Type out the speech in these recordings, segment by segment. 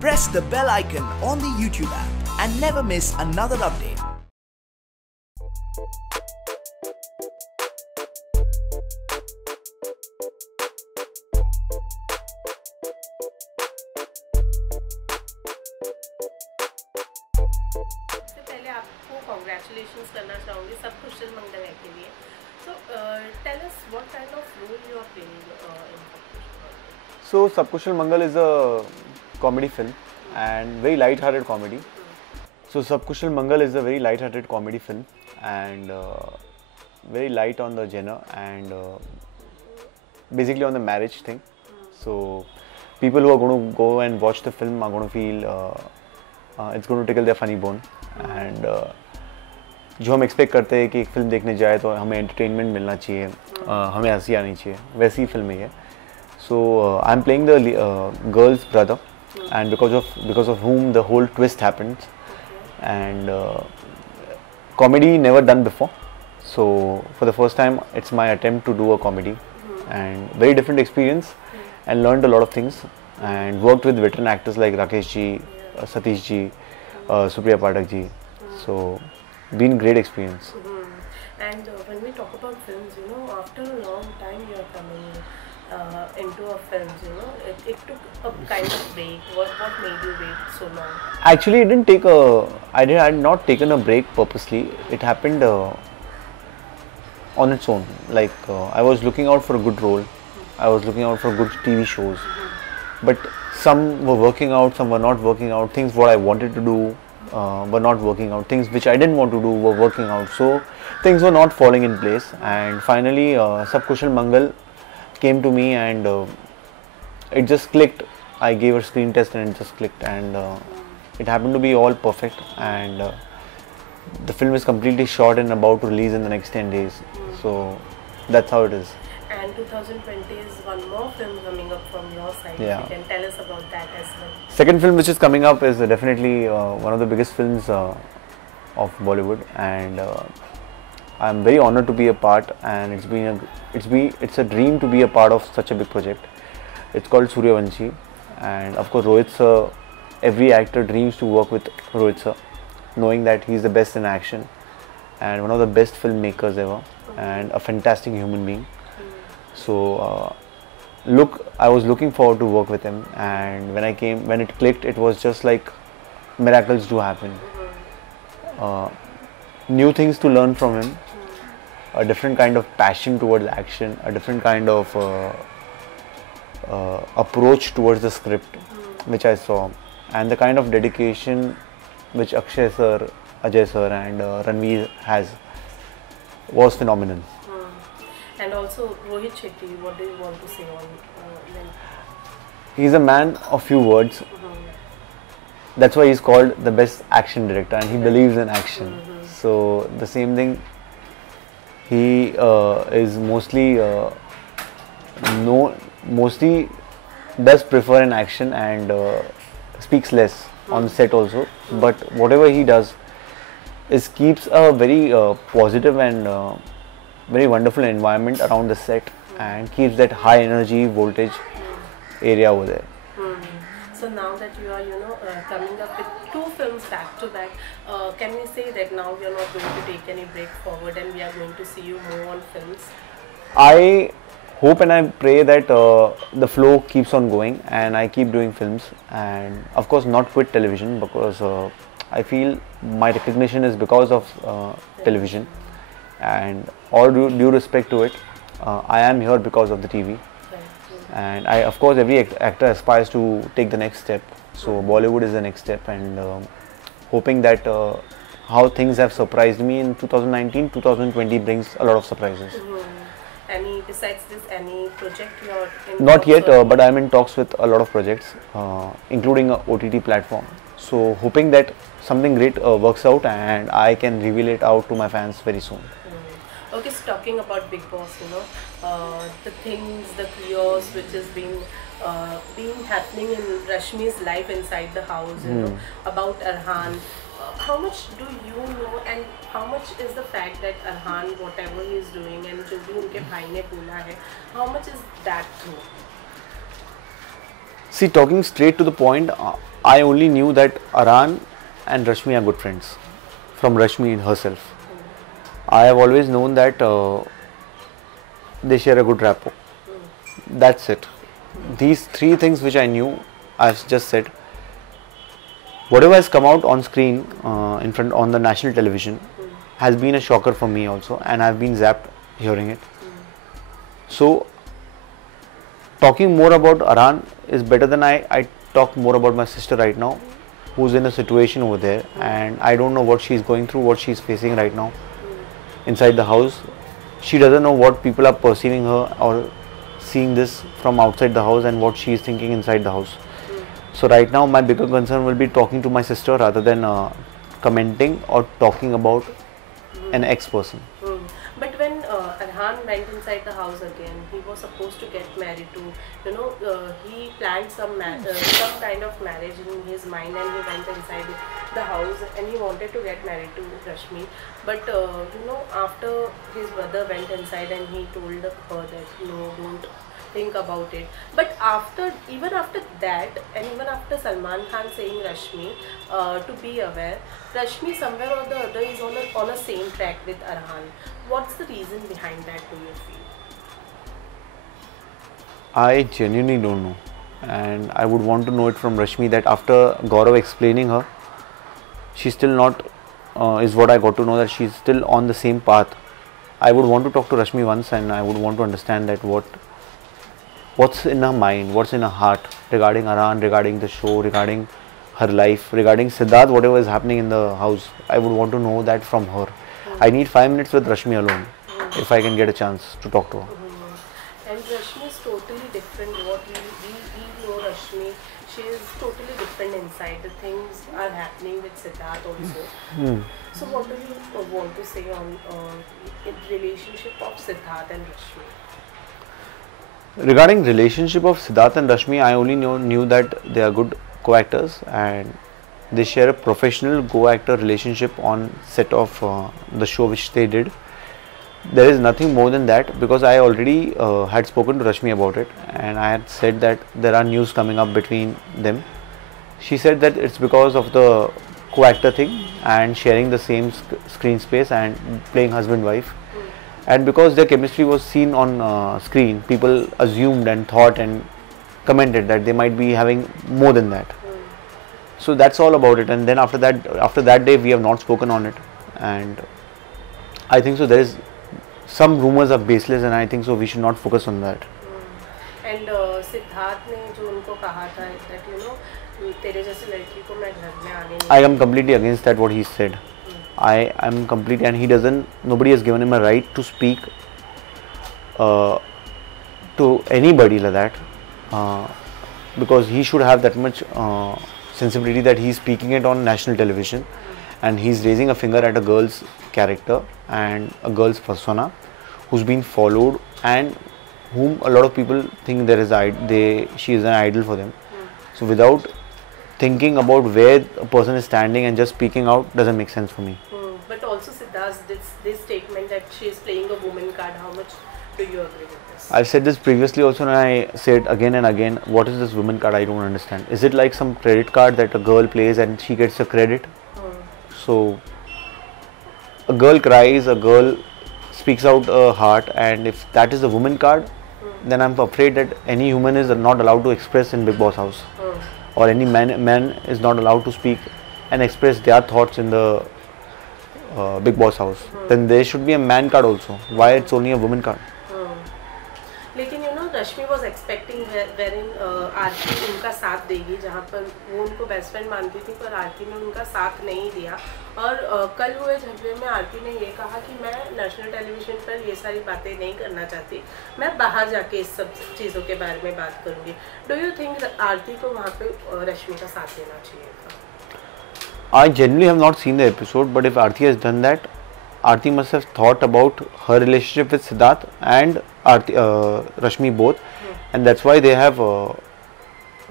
Press the bell icon on the YouTube app and never miss another update. Congratulations करना चाहूँगी सब कुशल मंगल है के लिए. So tell us what kind of role you are playing in So Sab Kushal Mangal is a comedy film and very light-hearted comedy. So Sab Kushal Mangal is a very light-hearted comedy film and very light on the genre and basically on the marriage thing. So people who are going to go and watch the film are going to feel it's going to tickle their funny bone and जो हम expect करते हैं कि एक film देखने जाए तो हमें एंटरटेनमेंट मिलना चाहिए, हमें हंसी आनी चाहिए, वैसी फिल्म ही है. So I am playing the girl's brother and because of whom the whole twist happens and comedy never done before. So for the first time it's my attempt to do a comedy and very different experience and learned a lot of things and worked with veteran actors like Rakesh ji, Satish ji, Supriya Pathak ji. So been great experience. And when we talk about films, you know, after a long time you are coming into a film, you know, it took a kind of break. What made you wait so long? Actually, I had not taken a break purposely. It happened on its own. Like I was looking out for a good role. I was looking out for good TV shows. But some were working out, some were not working out. Things what I wanted to do were not working out. Things which I didn't want to do were working out. So things were not falling in place. And finally, Sab Kushal Mangal came to me and it just clicked. I gave a screen test and it just clicked. And it happened to be all perfect. And the film is completely shot and about to release in the next 10 days. So that's how it is. And 2020 is one more film coming up from your side. Yeah. If you can tell us about that as well. Second film which is coming up is definitely one of the biggest films of Bollywood, and I'm very honored to be a part. And it's a dream to be a part of such a big project. It's called Suryavanshi, and of course Rohit sir. Every actor dreams to work with Rohit sir, knowing that he's the best in action and one of the best filmmakers ever, and a fantastic human being. So I was looking forward to work with him, and when it clicked, it was just like miracles do happen. New things to learn from him, a different kind of passion towards action, a different kind of approach towards the script, which I saw, and the kind of dedication which Akshay sir, Ajay sir, and Ranveer has was phenomenal. And also Rohit Shetty, what do you want to say on them? He's a man of few words. That's why he's called the best action director, and he believes in action. So the same thing, he is mostly does prefer an action and speaks less on set also. But whatever he does is keeps a very positive and very wonderful environment around the set and keeps that high energy voltage area over there. So now that you are, coming up with two films back to back, can we say that now we are not going to take any break forward and we are going to see you more on films? I hope and I pray that the flow keeps on going and I keep doing films, and of course not quit television, because I feel my recognition is because of television. And all due respect to it, I am here because of the TV. And of course every actor aspires to take the next step. So Bollywood is the next step, and hoping that how things have surprised me in 2019, 2020 brings a lot of surprises. Besides this, any project you are in? Not yet, but I am in talks with a lot of projects, including a OTT platform. So hoping that something great works out and I can reveal it out to my fans very soon. Okay, so talking about Bigg Boss, the things, the chaos which is being happening in Rashmi's life inside the house, about Arhan. How much do you know, and how much is the fact that Arhan, whatever he is doing, and जो भी उनके भाई ने बोला है, how much is that true? See, talking straight to the point, I only knew that Arhan and Rashmi are good friends from Rashmi herself. I have always known that they share a good rapport. That's it. These three things which I knew, I've just said. Whatever has come out on screen in front on the national television has been a shocker for me also, and I've been zapped hearing it. So talking more about Arhan is better than I talk more about my sister right now, who's in a situation over there, and I don't know what she's going through, what she's facing right now inside the house. She doesn't know what people are perceiving her or seeing this from outside the house and what she's thinking inside the house. So right now my bigger concern will be talking to my sister rather than commenting or talking about an ex-person. But when Arhan went inside the house again, he was supposed to get married to, he planned some kind of marriage in his mind, and he went inside the house and he wanted to get married to Rashmi. But after his brother went inside and he told her that no, don't think about it. But even after that, and even after Salman Khan saying Rashmi to be aware, Rashmi somewhere or the other is on a same track with Arhan. What's the reason behind that, do you feel? I genuinely don't know, and I would want to know it from Rashmi that after Gaurav explaining her, she's still not, is what I got to know, that she's still on the same path. I would want to talk to Rashmi once, and I would want to understand that what's in her mind, what's in her heart regarding Arhan, regarding the show, regarding her life, regarding Siddharth, whatever is happening in the house. I would want to know that from her. I need 5 minutes with Rashmi alone, if I can get a chance to talk to her. And Rashmi is totally different. What we know Rashmi, she is totally different inside. The things are happening with Siddharth also. So what do you want to say on the relationship of Siddharth and Rashmi? Regarding relationship of Siddharth and Rashmi, I only knew that they are good co-actors and they share a professional co-actor relationship on set of the show which they did. There is nothing more than that, because I already had spoken to Rashmi about it, and I had said that there are news coming up between them. She said that it's because of the co-actor thing and sharing the same screen space and playing husband-wife. And because their chemistry was seen on screen, people assumed and thought and commented that they might be having more than that. So that's all about it. And then after that day, we have not spoken on it. And I think so there is some rumors are baseless, and I think so we should not focus on that. And Siddharth ne jo unko kaha tha that tere jaise ladki ko main ghar mein aane nahi. I am completely against that, what he said. I am completely, and nobody has given him a right to speak to anybody like that, because he should have that much sensibility that he is speaking it on national television, and he is raising a finger at a girl's character and a girl's persona who's been followed and whom a lot of people think she is an idol for them. So without thinking about where a person is standing and just speaking out doesn't make sense for me. But also Siddharth, this statement that she is playing a woman card, how much do you agree with this? I've said this previously also, and I said again and again, what is this woman card? I don't understand. Is it like some credit card that a girl plays and she gets a credit? So a girl cries, a girl speaks out her heart, and if that is the woman card, then I'm afraid that any human is not allowed to express in Bigg Boss house, or any man is not allowed to speak and express their thoughts in the Bigg Boss house. Then there should be a man card also. Why it's only a woman card? लेकिन रश्मि was expecting wherein आरती उनका साथ देगी, जहाँ पर वो उनको best friend मानती थी, पर आरती ने उनका साथ नहीं दिया. और कल हुए झगड़े में आरती ने ये कहा कि मैं नेशनल टेलीविजन पर ये सारी बातें नहीं करना चाहती, मैं बाहर जाके इस सब चीज़ों के बारे में बात करूँगी. डू यू थिंक आरती को वहाँ पे रश्मि का साथ देना चाहिए था? I genuinely have not seen the episode, but if Aarti has done that, Aarti must have thought about her relationship with Siddharth and Rashmi both, and that's why they have.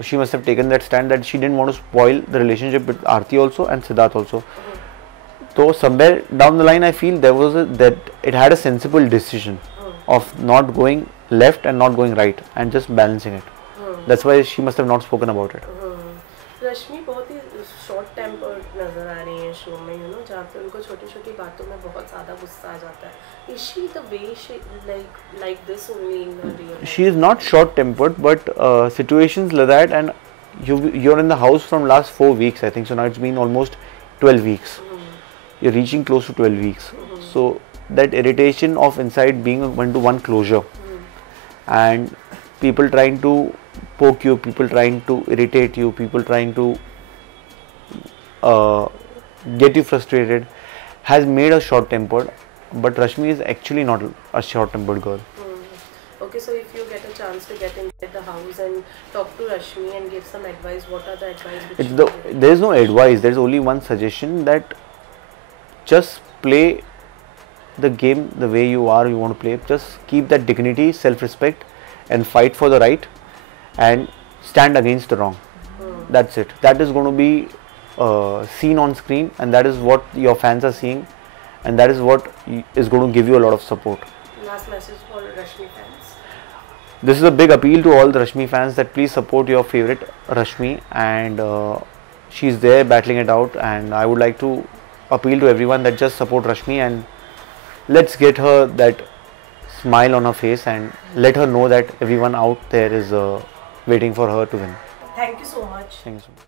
She must have taken that stand that she didn't want to spoil the relationship with Aarti also and Siddharth also. So somewhere down the line, I feel that it had a sensible decision of not going left and not going right and just balancing it. That's why she must have not spoken about it. रश्मि बहुत ही short tempered नज़र आ रही है show में, you know, जहाँ पे उनको छोटी छोटी बातों में बहुत ज़्यादा गुस्सा आ जाता है. Is she the way she like this only in her real life? She is not short tempered, but situations like that, and you're in the house from last 4 weeks, I think. So now it's been almost 12 weeks. You're reaching close to 12 weeks. So that irritation of inside being one closure, and people trying to poke you, people trying to irritate you, people trying to get you frustrated, has made us short tempered. But Rashmi is actually not a short tempered girl. Okay, so if you get a chance to get inside the house and talk to Rashmi and give some advice, what are the advice which you give? There is no advice, there is only one suggestion, that just play the game the way you want to play. Just keep that dignity, self-respect, and fight for the right, and stand against the wrong. That's it. That is going to be seen on screen, and that is what your fans are seeing, and that is what is going to give you a lot of support. Last message for Rashmi fans. This is a big appeal to all the Rashmi fans that please support your favorite Rashmi, and she's there battling it out, and I would like to appeal to everyone that just support Rashmi, and let's get her that smile on her face, and let her know that everyone out there is waiting for her to win. Thank you so much. Thank you so much.